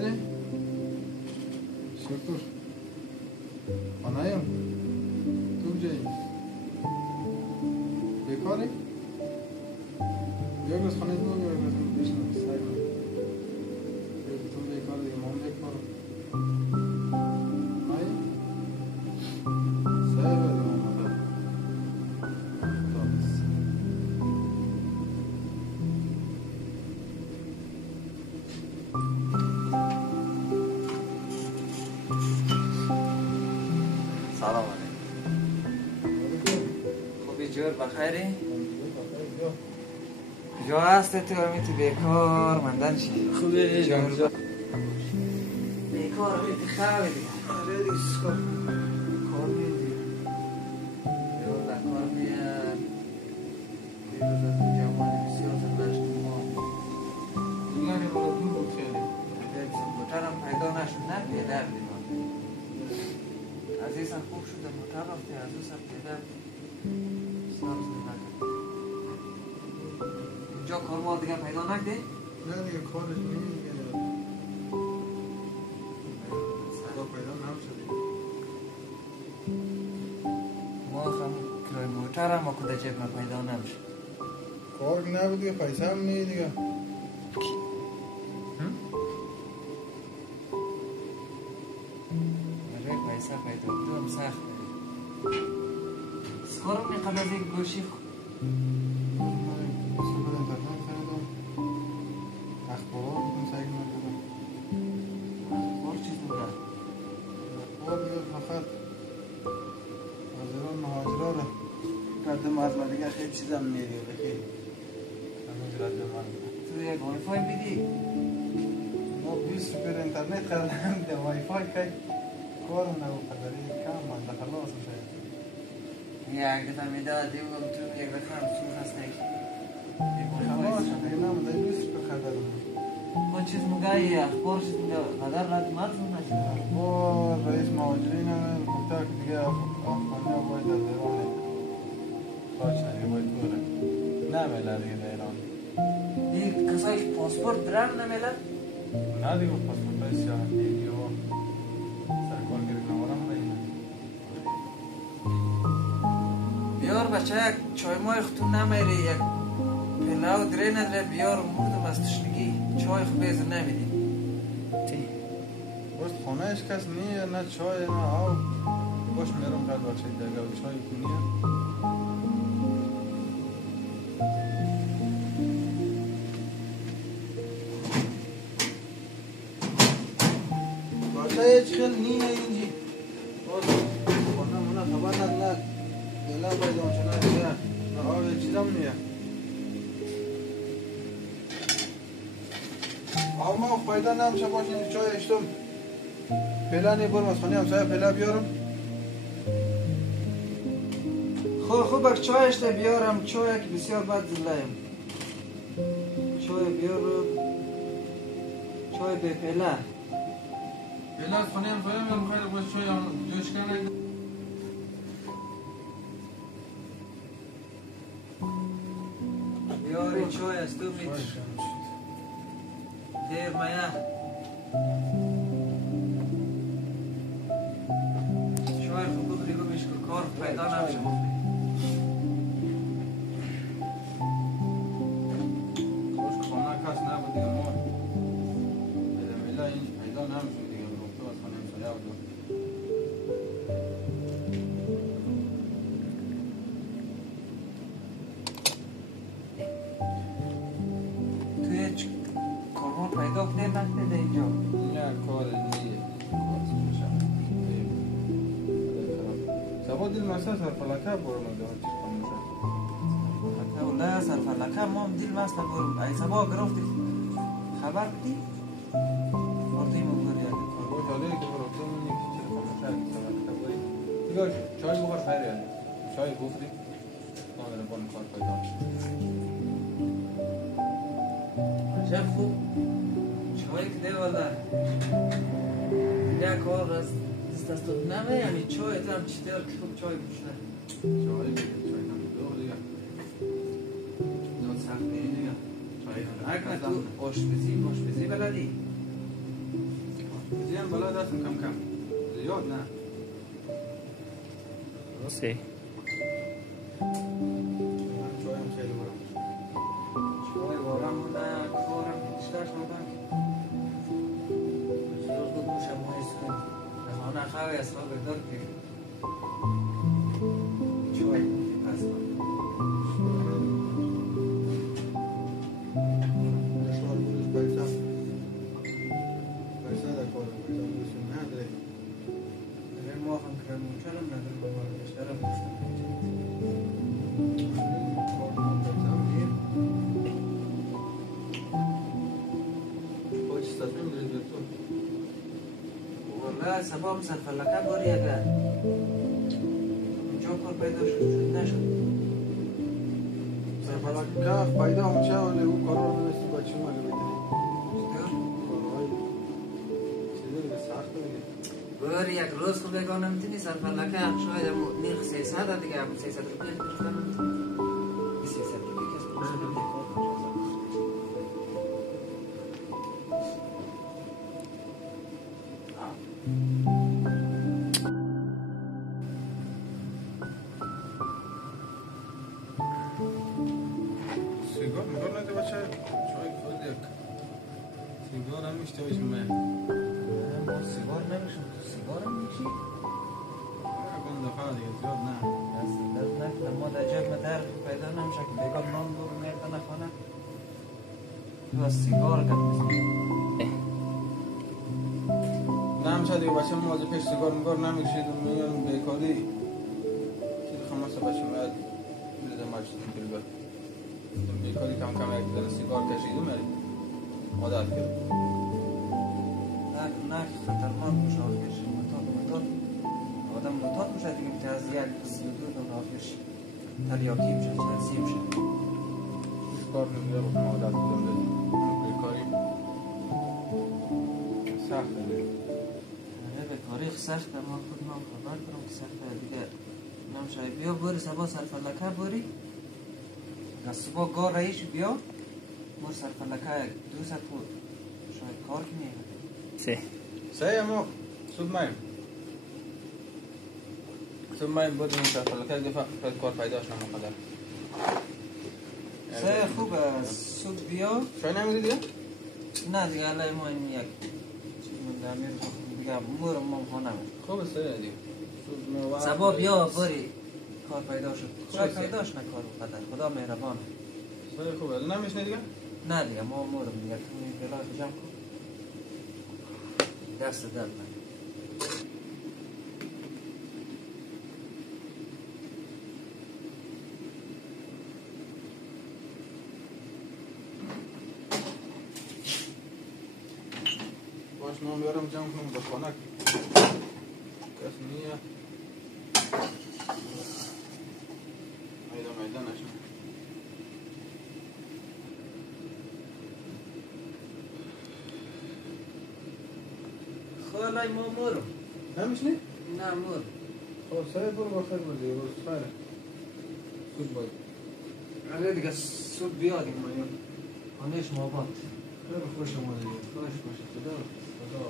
خیلی؟ شکر خانه‌ایم تو کجایی؟ بیکاری؟ یک روز خانه دو یک روز بشنم سعی کنم تو بیکار دیگه ما هم بیکارم نایی؟ سعی بده من سلام علیکم. خوبی جور بخیری؟ کجا هستی تو همی تو بیکار مندن چی؟ خوبی جور بیکار همی تو خواه دیگه آره دیگه سکار کار میدی یه در کار میاد دیروز از اون جوانی بسیار زندشت ما دیگه که بالا دور بود خیلی موترم پیدا نشد نه پیدر دیمان عزیزم خوب شده موتر رفته عزیزم پیدر بسیار زندگی اینجا کارمال دیگه پیدا نکده؟ نه دیگه کارش نمیگه صدا پیدا نمیشه ما هم کرای موتر هم کده جب من پیدا نمیشه کار نبود دیگه پیسه هم نیه دیگه برای پیسه پیدا بدو هم سخت سکارم نقدر از یک گوشی سوپر اینترنت خریدم اخبارات بودم سعی کنم بدم بار چیز بوده اخبار دیگه فقط از ایران مهاجرا رو کردم از من دیگه خیلی چیزم نیه دیگه خیلی همین رد من تو یک وای فای بیدی ما 20 سوپر اینترنت خریدم ده وای فای خیلی کارم نبود قدری کم من ده خلاص میشه یک دفعه میداد دیگم تو یک دفعه هم سوخ هسته خلاص شد دیگه نمونده 20 سوپر خریدم ما چیز مگه اخبار چیز مگه قدر رد مرزون نشد اخبار رئیس مهاجرین هم گفته که دیگه افغانی ها باید از ایران خارج نگه باید بره نمیله دیگه در ایران دیگه کسایی پاسپورت برن نمیلن نه دیگه پاسپورت های سیاحتی و سرکار گرفتن ورم بینه بیار بچه یک چای مای خودتون نمیری یک پلاو دره نداره بیار مردم از تشنگی چای خود بیزر نمیدی باست خانه اش کس نیه نه چای نه آب باش میرم قد بچه دیگه و چای کنیه بچه هیچ خیل نیه اینجی باز خانه منه خبر ند دلم باید آنچنان دیگه نه آب هیچ چیزم نیه آب ما فایده نمیشه باش این چای اشتم پله نی برم از خانه همسایه پله بیارم خوب اک چایش ده بیارم چای که بسیار بد زلایم چای بیارم چای به پله پله از خانه همسایه میارم خیلی باش چای جوش کنه بیاری چای از تو میتر دیر مایه چای خوب بخوری گوش کن کار پیدا نمیشه باش خانه کس نبود دیگه ما پله این پیدا نمیشه دیگه گفته از خانه همسایه بود توی کارمون پیدا کنه نکنه اینجا نه کار نیه کار سوشم سبا دل مسته سرفلکه برم از دهان چیز کنم میشه اولا سرفلکه ما هم دیل مست برم ای سبا گرفتی خبر بدی بردیم اون بر یک کار باش حاله که برفته منی که چرا خمشه سرفلکه بایی دیگه چای بخور خیلی هست چای بخوری نامره بان کار پیدا عجب خوب چای که ده والا یک کار از دست از تو نمه یعنی چای تو هم چطور که خوب چای بشنه چای نمیده دیگه داد سخت نیه دیگه چای اکنه تو آشپزی بلدی زیان بالا دستم کم کم زیاد نه سه من چایم خیلی برم چای وارم بوده کارم بیشتر شدن بسیار بود موشم مایستم نهانه خواه از خواه بدار که چای پس دشوار بودش پیسا در کار پیسا بودش نداره در ما هم کرم چرم ندارم بابا بیشترم باشتم والله سبا مسافر لکه باری اگر اونجا کار پیدا شد نشد که فایده میشه ولی او کارا رو نمیسته بچه ما رو بدهی کارهای چیزی دیگه سخت دیگه باری یک روز خوب بگاه نمیتونی سرفر لکه شاید نیخ 300 دیگه 300 روپیه بخورم نمیتونی 300 روپیه کس بخورم نمیتونی سیگار میگار نده بچه چای خود یک سیگار هم میشته باشیم من ما سیگار نمیشم تو سیگار هم میشی؟ اگه دفعه دیگه زیاد نه از درد نکنم ما در جب مدر پیدا نمیشه که بگم نام دور میرده نخوانه تو از سیگار کم بزنی نمیشه دیگه بچه ما از پیش سیگار میگار نمیکشید و میگن بیکاری چیز خمسه بچه باید بریده مجلس بلبر بیکاری کم کم یک در سیگار کشیدم عادت کرد نه خطرناک میشه آخرش متاد آدم متاد میشه دیگه بیتر از یک 32 تا آخرش تریاکی میشه چنسی میشه هیچ کار نمیده بکنم عادت کردم بیکاری سخته دیگه بیکاری سخت ما خود ما خبر کنم که سخته دیگه نمیشه بیا باری سبا سرفلکه باری از صبح گار رئیش بیا مور سرفلکه 200 خود شاید کار کنی سه سه ما سود مایم سود مایم بود این سرفلکه دفعه کار پیداش نمقدر سه خوب سود بیا شای نمیدی دیگه؟ نه دیگه الان ما این یک چیز من دامیر دیگه مورم ما خانم خوب سه دیگه سبا بیا باری کار پیدا شد شاید پیداش نکار قدر خدا مهربان سه خوبه نمیشنه دیگه؟ نه دیگه ما مورم دیگه تو این بلا جمع کن دست درد نکنه باش ما بیارم جمع کنم به خانک کس نیه میده نشم خالای ما مورم نمیشنی؟ نه مور خب سه برو بخیر بودی روز خیره سود باید اگه دیگه سود بیادیم ما یون آنش ما بات خیلی خوش آمده خوش باشه خدا خدا